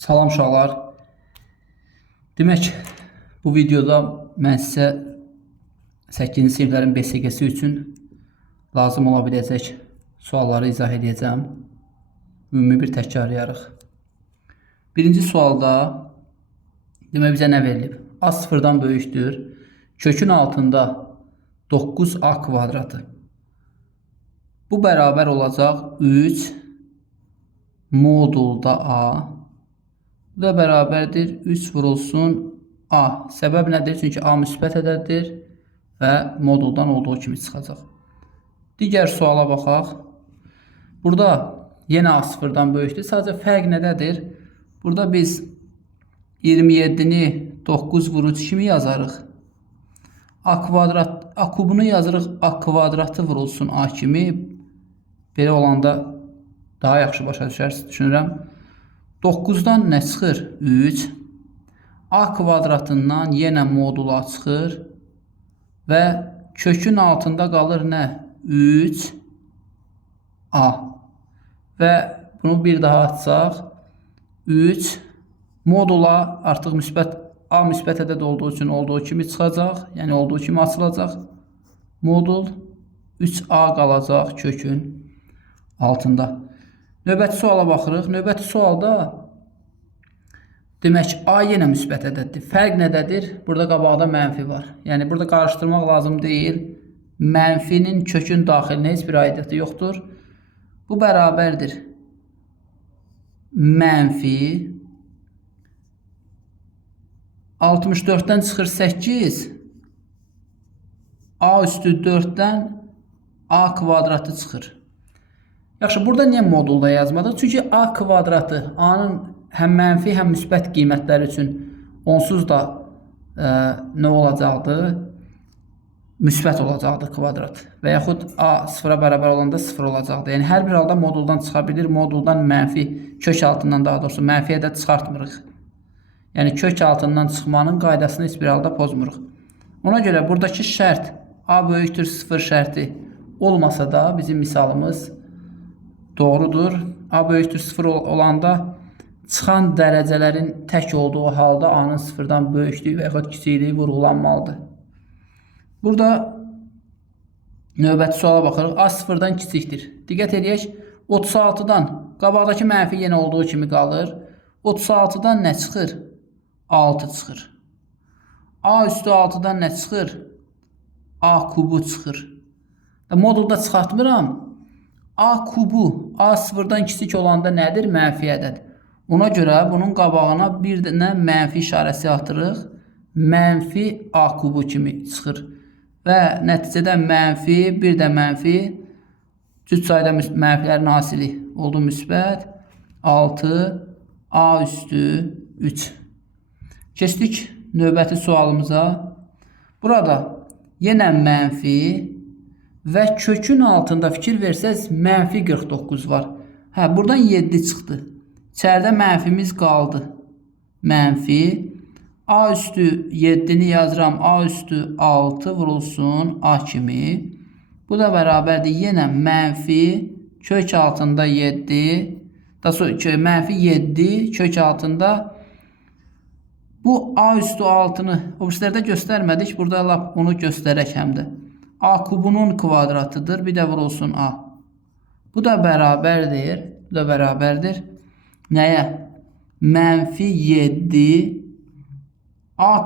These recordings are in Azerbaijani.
Salam uşaqlar. Demək, bu videoda mən sizə 8-ci siniflərin BSG-si üçün lazım ola biləcək sualları izah edəcəm. Ümumi bir təkrarlayarıq. Birinci sualda demək bizə nə verilib? A sıfırdan böyükdür. Kökün altında 9A kvadratı. Bu bərabər olacaq 3 modulda A. Bu da bərabərdir 3 vurulsun A. Səbəb nədir? Çünki A müsbət ədəddir və moduldan olduğu kimi çıxacaq. Digər suala baxaq. Burada yenə A sıfırdan böyükdür. Sadəcə fərq nədədir? Burada biz 27-ni 9 vur 3 kimi yazarıq. A kubunu yazırıq. A kvadratı vurulsun A kimi. Belə olanda daha yaxşı başa düşərsiniz, düşünürəm. 9-dan nə çıxır? 3. A kvadratından yenə modula çıxır. Və kökün altında qalır nə? 3A. Və bunu bir daha açsaq. 3 modula artıq A müsbət ədəd olduğu üçün olduğu kimi çıxacaq. Yəni olduğu kimi açılacaq. Modul 3A qalacaq kökün altında. Növbəti suala baxırıq. Növbəti sualda demək A yenə müsbət ədəddir. Fərq nədədir? Burada qabaqda mənfi var. Yəni burada qarışdırmaq lazım deyil. Mənfinin kökün daxilinə heç bir aidiyyəti yoxdur. Bu bərabərdir. Mənfi 64-dən çıxır 8. A üstü 4-dən A kvadratı çıxır. Yaxşı, burada niyə modulda yazmadıq? Çünki A kvadratı A'nın həm mənfi, həm müsbət qiymətləri üçün onsuz da nə olacaqdı? Müsbət olacaqdı kvadrat. Və yaxud A sıfıra bərabər olanda 0 olacaqdı. Yəni, hər bir halda moduldan çıxa bilir. Moduldan mənfi, kök altından daha doğrusu mənfi ədəd çıxartmırıq. Yəni, kök altından çıxmanın qaydasını heç bir halda pozmuruq. Ona görə buradakı şərt A böyükdür 0 şərti olmasa da bizim misalımız doğrudur. A böyükdür 0 olanda çıxan dərəcələrin tək olduğu halda A'nın 0-dan böyüklüyü və yaxud kiçikliyi vurğulanmalıdır. Burada növbəti suala baxırıq. A 0-dan kiçikdir. Diqqət edək. 36-dan qabaqdakı mənfi yenə olduğu kimi qalır. 36-dan nə çıxır? 6 çıxır. A üstü 6-dan nə çıxır? A kubu çıxır. Modulda çıxartmıram. A kubu A sıfırdan kiçik olanda nədir? Mənfi ədəd. Ona görə bunun qabağına bir dənə mənfi işarəsi atırıq. Mənfi A kubu kimi çıxır. Və nəticədə mənfi, bir də mənfi cüt sayda mənfilərin hasili oldu müsbət 6 A üstü 3. Keçdik növbəti sualımıza. Burada yenə mənfi və kökün altında fikir versəz mənfi 49 var. Buradan 7 çıxdı. İçəridə mənfimiz qaldı. Mənfi A üstü 7-ni yazıram. A üstü 6 vurulsun A kimi. Bu da bərabərdir. Yenə mənfi kök altında 7. Mənfi 7 kök altında. Bu A üstü 6-nı obrislərdə göstərmədik. Burada lap onu göstərək həm də. A kubunun kvadratıdır. Bir də vurulsun A. Bu da bərabərdir. Bu da bərabərdir. Nəyə? Mənfi 7 A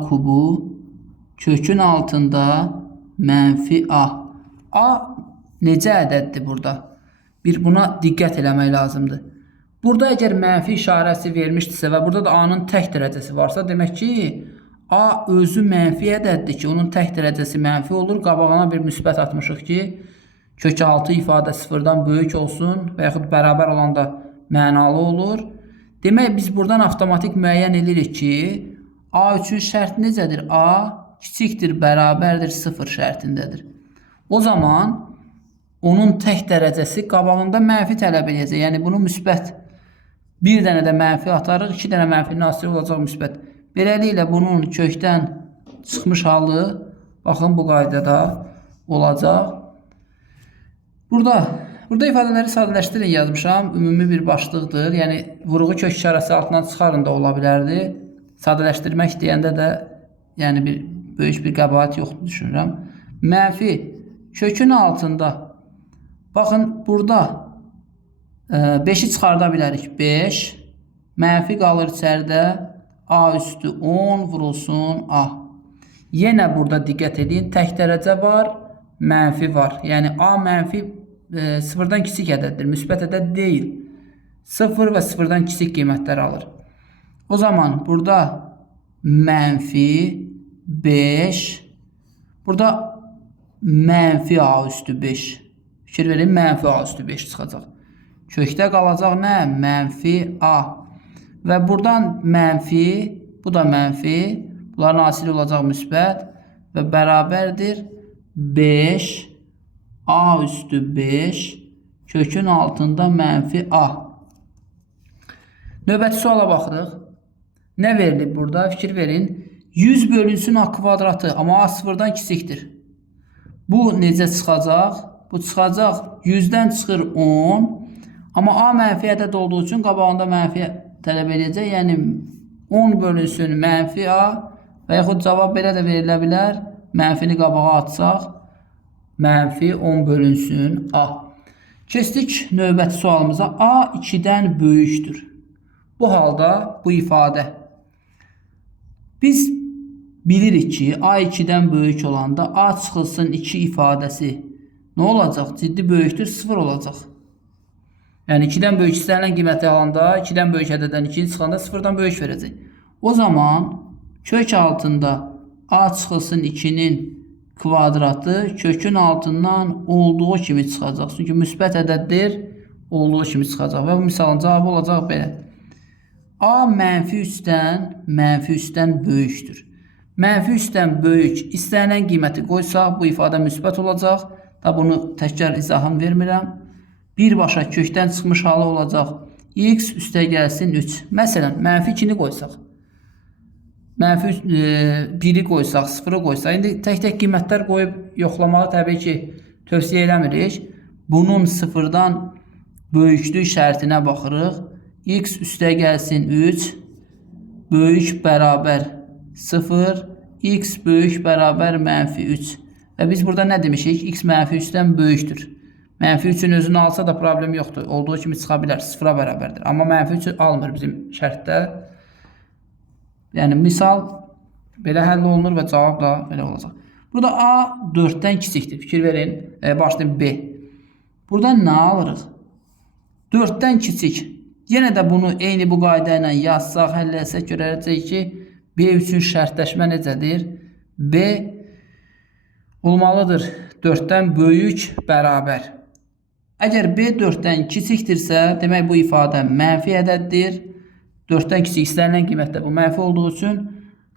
kubu kökün altında mənfi A. A necə ədəddir burada? Bir buna diqqət eləmək lazımdır. Burada əgər mənfi işarəsi vermişdirsə və burada da A'nın tək dərəcəsi varsa, demək ki, A özü mənfi ədəddir ki, onun tək dərəcəsi mənfi olur. Qabağına bir müsbət atmışıq ki, kök altı ifadə sıfırdan böyük olsun və yaxud bərabər olanda mənalı olur. Demək, biz buradan avtomatik müəyyən edirik ki, A üçün şərt necədir? A kiçikdir, bərabərdir 0 şərtindədir. O zaman onun tək dərəcəsi qabağında mənfi tələb edəcək. Yəni, bunu müsbət bir dənə də mənfi atarıq, 2 dənə mənfinin asili olacaq müsbət. Beləliklə, bunun kökdən çıxmış halı, baxın, bu qaydada olacaq. Burada Burada ifadələri sadələşdirin yazmışam. Ümumi bir başlıqdır. Yəni vurğu kök işarəsi altından çıxarın da ola bilərdi. Sadələşdirmək deyəndə də yəni böyük bir qəbahət yoxdur düşünürəm. Mənfi kökün altında baxın burada 5'i çıxarda bilərik. 5 mənfi qalır içəridə. A üstü 10 vurulsun A. Yenə burada diqqət edin. Tək dərəcə var, mənfi var. Yəni A mənfi sıfırdan kiçik ədəddir. Müsbət ədəd deyil. 0 və sıfırdan kiçik qiymətlər alır. O zaman burada mənfi 5. Burada mənfi A üstü 5. Fikir verin, mənfi A üstü 5 çıxacaq. Kökdə qalacaq nə? Mənfi A. Və buradan mənfi, bu da mənfi. Bunların hasili olacaq müsbət və bərabərdir 5 A üstü 5 kökün altında mənfi A. Növbəti suala baxırıq. Nə verilib burada? Fikir verin. 100 bölünsün A kvadratı, amma A sıfırdan kiçikdir. Bu necə çıxacaq? Bu çıxacaq 100-dən çıxır 10. Amma A mənfi ədəd olduğu üçün qabağında mənfi tələb edəcək. Yəni 10 bölünsün mənfi A və yaxud cavab belə də verilə bilər. Mənfini qabağa atsaq mənfi 10 bölünsün A. Keçdik növbəti sualımıza. A 2-dən böyükdür. Bu halda bu ifadə. Biz bilirik ki A 2-dən böyük olanda A çıxılsın 2 ifadəsi nə olacaq? Ciddi böyükdür 0 olacaq. Yəni 2-dən böyük istənilən qiyməti alanda 2-dən böyük ədəddən 2 çıxanda 0-dan böyük verəcək. O zaman kök altında A çıxılsın 2'nin kvadratı kökün altından olduğu kimi çıxacaq. Çünki müsbət ədəddir, olduğu kimi çıxacaq. Və bu misalın cavabı olacaq belə. A mənfi 3'dən böyükdür. Mənfi 3'dən böyük istənilən qiyməti qoysaq bu ifadə müsbət olacaq. Da bunu təkrar izahını vermirəm. Birbaşa kökdən çıxmış halı olacaq. X üstə gəlsin 3. Məsələn, mənfi 2'ni qoysaq. Mənfi 1'i qoysaq, 0'ı qoysaq. İndi tək-tək qiymətlər qoyub yoxlamağı təbii ki tövsiyə eləmirik. Bunun 0'dan böyüklük şərtinə baxırıq. X üstə gəlsin 3. Böyük bərabər 0. X böyük bərabər mənfi 3. Və biz burada nə demişik? X mənfi 3'dən böyükdür. Mənfi 3'ün özünü alsa da problem yoxdur. Olduğu kimi çıxa bilər. 0'a bərabərdir. Amma mənfi 3'ü almır bizim şərtdə. Yəni misal belə həll olunur və cavab da belə olacaq. Burada A 4'dən kiçikdir. Fikir verin. Başlayın B. Burada nə alırıq? 4'dən kiçik. Yenə də bunu eyni bu qayda ilə yazsaq, həll etsək görəcəyik ki B üçün şərtləşmə necədir? B olmalıdır 4'dən böyük bərabər. Əgər B 4'dən kiçikdirsə, demək bu ifadə mənfi ədəddir. 4'dən kiçik istənilən qiymətdə bu mənfi olduğu üçün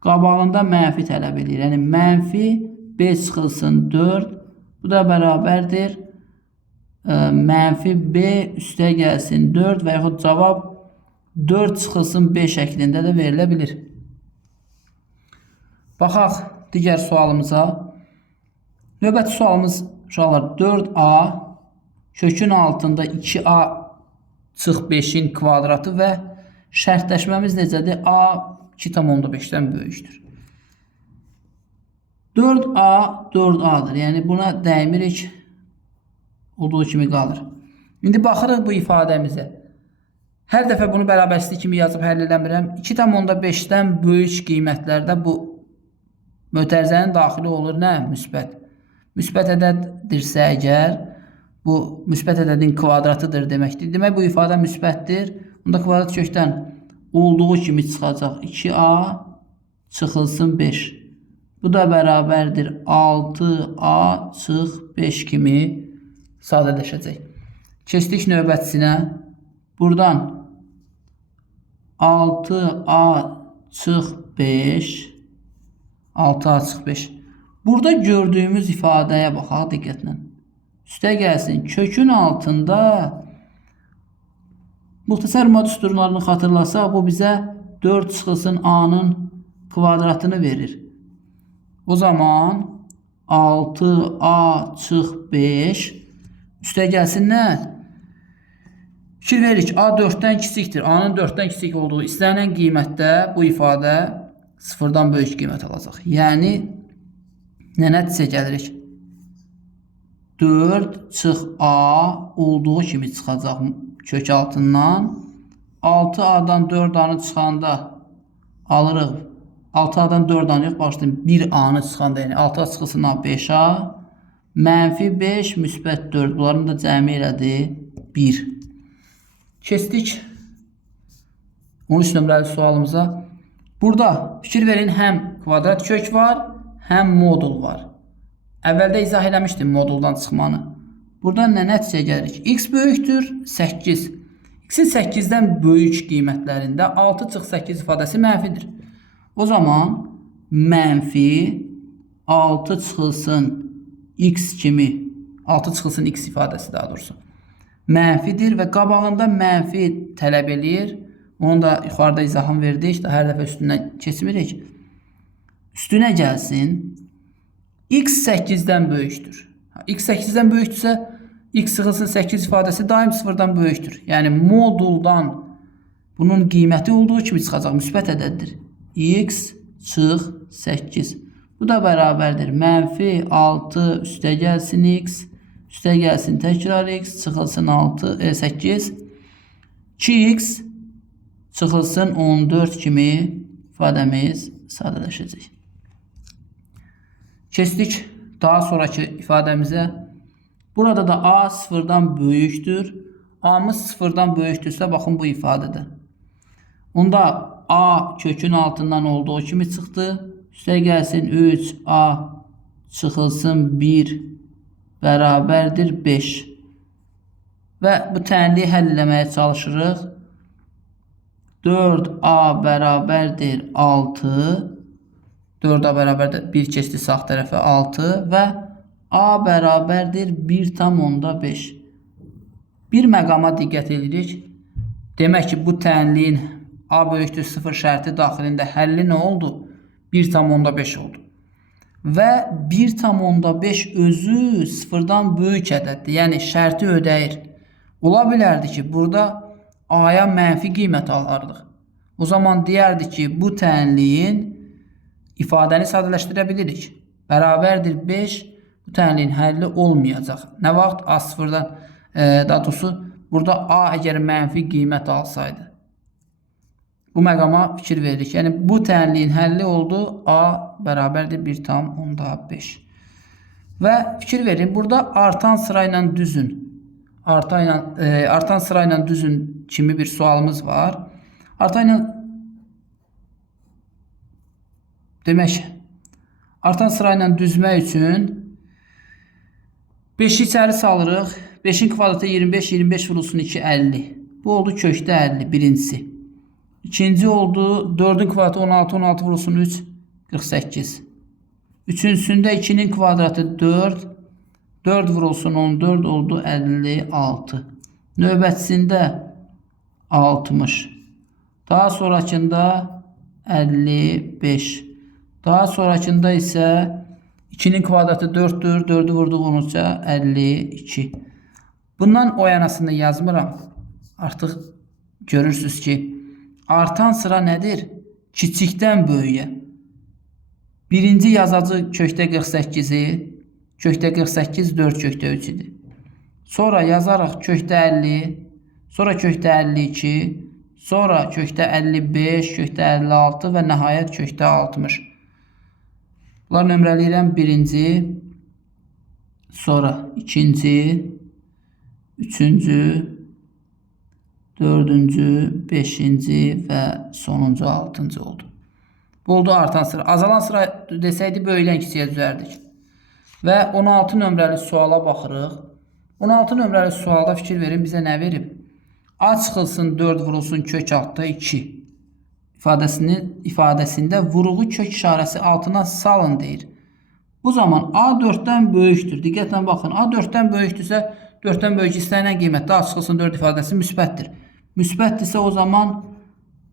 qabağında mənfi tələb edir. Yəni mənfi B çıxılsın 4. Bu da bərabərdir. Mənfi B üstə gəlsin 4 və yaxud cavab 4 çıxılsın B şəklində də verilə bilir. Baxaq digər sualımıza. Növbəti sualımız uşaqlar 4A kökün altında 2A çıx 5'in kvadratı və şərtləşməmiz necədir? A 2,5'dən böyükdür. 4A 4A'dır. Yəni buna dəymirik. Olduğu kimi qalır. İndi baxırıq bu ifadəmizə. Hər dəfə bunu bərabərsizlik kimi yazıb həll eləmirəm. 2,5'dən böyük qiymətlərdə bu mötərizənin daxili olur nə? Müsbət. Müsbət ədəddirsə əgər bu müsbət ədədin kvadratıdır deməkdir. Demək bu ifadə müsbətdir. Bunda kvadrat kökdən olduğu kimi çıxacaq. 2A çıxılsın 5. Bu da bərabərdir 6A çıx 5 kimi sadələşəcək. Keçdik növbətisinə. Buradan 6A çıx 5. 6A çıx 5. Burada gördüyümüz ifadəyə baxaq diqqətlə. Üstə gəlsin. Kökün altında muxtasar mod üstünlarını xatırlasaq, bu bizə 4 çıxılsın A-nın kvadratını verir. O zaman 6A çıx 5 Üstə gəlsin nə? Fikir veririk. A 4-dən kiçikdir. A-nın 4-dən kiçik olduğu istənilən qiymətdə bu ifadə sıfırdan böyük qiymət alacaq. Yəni, nə nəticə gəlirik? 4 çıx A olduğu kimi çıxacaq kök altından. 6A-dan 4A-nı çıxanda alırıq. 6A-dan 4A-nı yox, başlayın 1A-nı çıxanda, yəni 6A çıxılsın 5A. Mənfi 5, müsbət 4. Bunların da cəmi elədi 1. Keçdik 13 nömrəli sualımıza. Burada fikir verin, həm kvadrat kök var, həm modul var. Əvvəldə izah eləmişdim moduldan çıxmanı. Burada nə nəticə gəlirik? X böyükdür 8. X-in 8-dən böyük qiymətlərində 6 çıx 8 ifadəsi mənfidir. O zaman mənfi 6 çıxılsın X kimi, 6 çıxılsın X ifadəsi daha doğrusu mənfidir və qabağında mənfi tələb eləyir. Onu da yuxarıda izahını verdik. Hər dəfə üstündən keçmirik. Üstünə gəlsin. X 8-dən böyükdür. X 8-dən böyükdürsə, X çıxılsın 8 ifadəsi daim sıfırdan böyükdür. Yəni moduldan bunun qiyməti olduğu kimi çıxacaq. Müsbət ədəddir. X çıx 8. Bu da bərabərdir. Mənfi 6 üstə gəlsin X. Üstə gəlsin təkrar X, çıxılsın 8. 2X çıxılsın 14 kimi ifadəmiz sadələşəcək. Keçdik daha sonraki ifadəmizə. Burada da A sıfırdan böyükdür. A-mız sıfırdan böyükdürsə, baxın bu ifadədə. Onda A kökün altından olduğu kimi çıxdı. Üstə gəlsin 3A çıxılsın 1 bərabərdir 5. Və bu tənliyi həll eləməyə çalışırıq. 4A bərabərdir 6. 4A bərabərdir 1 keçdi sağ tərəfə 6 və A bərabərdir 1,5. Bir məqama diqqət edirik. Demək ki, bu tənliyin A böyükdür 0 şərti daxilində həlli nə oldu? 1,5 oldu. Və 1,5 özü sıfırdan böyük ədəddir. Yəni şərti ödəyir. Ola bilərdi ki, burada A-ya mənfi qiymət alardıq. O zaman deyərdik ki, bu tənliyin ifadəni sadələşdirə bilirik. Bərabərdir 5. Bu tənliyin həlli olmayacaq. Nə vaxt A sıfırdan, daha doğrusu burada A əgər mənfi qiymət alsaydı. Bu məqama fikir veririk. Yəni bu tənliyin həlli oldu. A bərabərdir 1,5. Və fikir verin, burada artan sırayla düzün. Artan sırayla düzün kimi bir sualımız var. Demək, artan sırayla düzmək üçün 5-i içəri salırıq. 5-in kvadratı 25, 25 vurulsun 2, 50. Bu oldu kökdə 50, birincisi. İkinci oldu 4-ün kvadratı 16, 16 vurulsun 3, 48. Üçüncüsündə 2-nin kvadratı 4, 4 vurulsun 14 oldu 56. Növbətisində 60. Daha sonrakında 55. Daha sonrakında isə 2-nin kvadratı 4'dür. 4'ü vurduğunuzca 52. Bundan o yanasını yazmıram. Artıq görürsünüz ki, artan sıra nədir? Kiçikdən böyüyə. Birinci yazacaq kökdə 48'i. Kökdə 48 4 kökdə 3 idi. Sonra yazaraq kökdə 50. Sonra kökdə 52. Sonra kökdə 55. Kökdə 56 və nəhayət kökdə 60. Bunları nömrələyirəm. Birinci, sonra ikinci, üçüncü, dördüncü, beşinci və sonuncu 6-cı oldu. Bu oldu artan sıra. Azalan sıra desəydi böyüyən kiçiyə düzərdik. Və 16 nömrəli suala baxırıq. 16 nömrəli sualda fikir verin, bizə nə verib? A çıxılsın 4 vurulsun kök altda 2 ifadəsində vuruğu kök işarəsi altına salın deyir. Bu zaman A 4'dən böyükdür. Diqqətlə baxın. A 4'dən böyükdürsə 4'dən böyük istənilən qiymətdə A çıxılsın 4 ifadəsi müsbətdir. Müsbətdirsə o zaman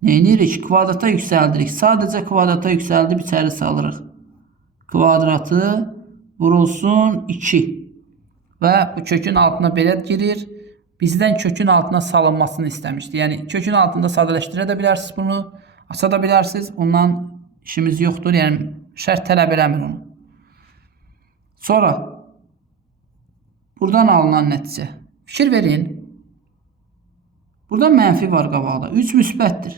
nə edirik? Kvadrata yüksəldirik. Sadəcə kvadrata yüksəldib içəri salırıq. Kvadratı vurulsun 2. və bu kökün altına belə girir. Bizdən kökün altına salınmasını istəmişdi. Yəni kökün altında sadələşdirə də bilərsiniz bunu, aça da bilərsiniz. Ondan işimiz yoxdur. Yəni şərt tələb eləmir onu. Sonra buradan alınan nəticə. Fikir verin. Burada mənfi var qabaqda. 3 müsbətdir.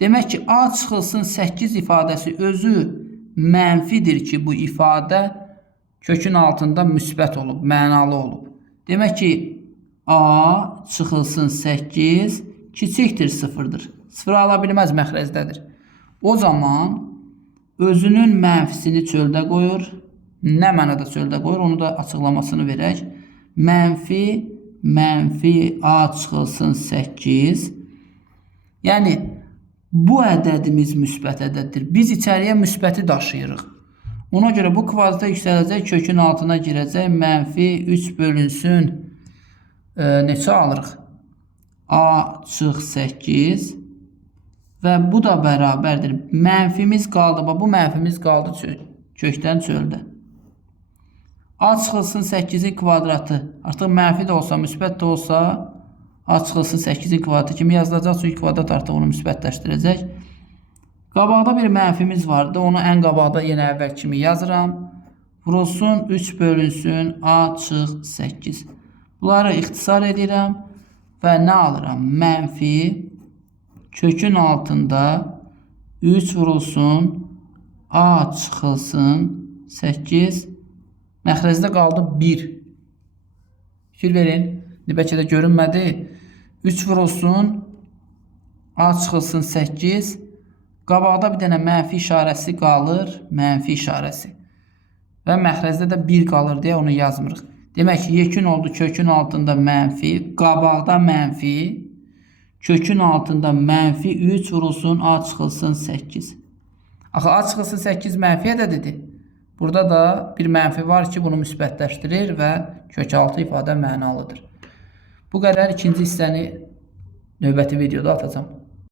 Demək ki, A çıxılsın 8 ifadəsi özü mənfidir ki, bu ifadə kökün altında müsbət olub, mənalı olub. Demək ki, A çıxılsın 8 kiçikdir 0-dır. 0 ala bilməz, məxrəzdədir. O zaman özünün mənfisini çöldə qoyur. Nə mənada çöldə qoyur, onu da açıqlamasını verək. Mənfi A çıxılsın 8. Yəni, bu ədədimiz müsbət ədəddir. Biz içəriyə müsbəti daşıyırıq. Ona görə bu kvadratda yüksələcək, kökün altına girəcək. Mənfi 3 bölünsün. Neçə alırıq? A çıx 8 və bu da bərabərdir. Mənfimiz qaldı. Bu mənfimiz qaldı kökdən çöldə. A çıxılsın 8-in kvadratı. Artıq mənfi də olsa, müsbət də olsa A çıxılsın 8-in kvadratı kimi yazılacaq. Çünki kvadrat artıq onu müsbətləşdirəcək. Qabaqda bir mənfimiz vardı. Onu ən qabaqda yenə əvvəl kimi yazıram. Vurulsun 3 bölünsün A çıx 8. Bunları ixtisar edirəm və nə alıram? Mənfi kökün altında 3 vurulsun A çıxılsın 8. Məxrəcdə qaldı 1. Fikir verin. Bəlkə də görünmədi. 3 vurulsun A çıxılsın 8. Qabaqda bir dənə mənfi işarəsi qalır. Mənfi işarəsi. Və məxrəcdə də 1 qalır deyə onu yazmırıq. Demək ki, yekun oldu kökün altında mənfi. Qabaqda mənfi. Kökün altında mənfi 3 vurulsun A çıxılsın 8. Axı A çıxılsın 8 mənfi ədədidir. Burada da bir mənfi var ki, bunu müsbətləşdirir və kökaltı ifadə mənalıdır. Bu qədər. İkinci hissəni növbəti videoda atacağım.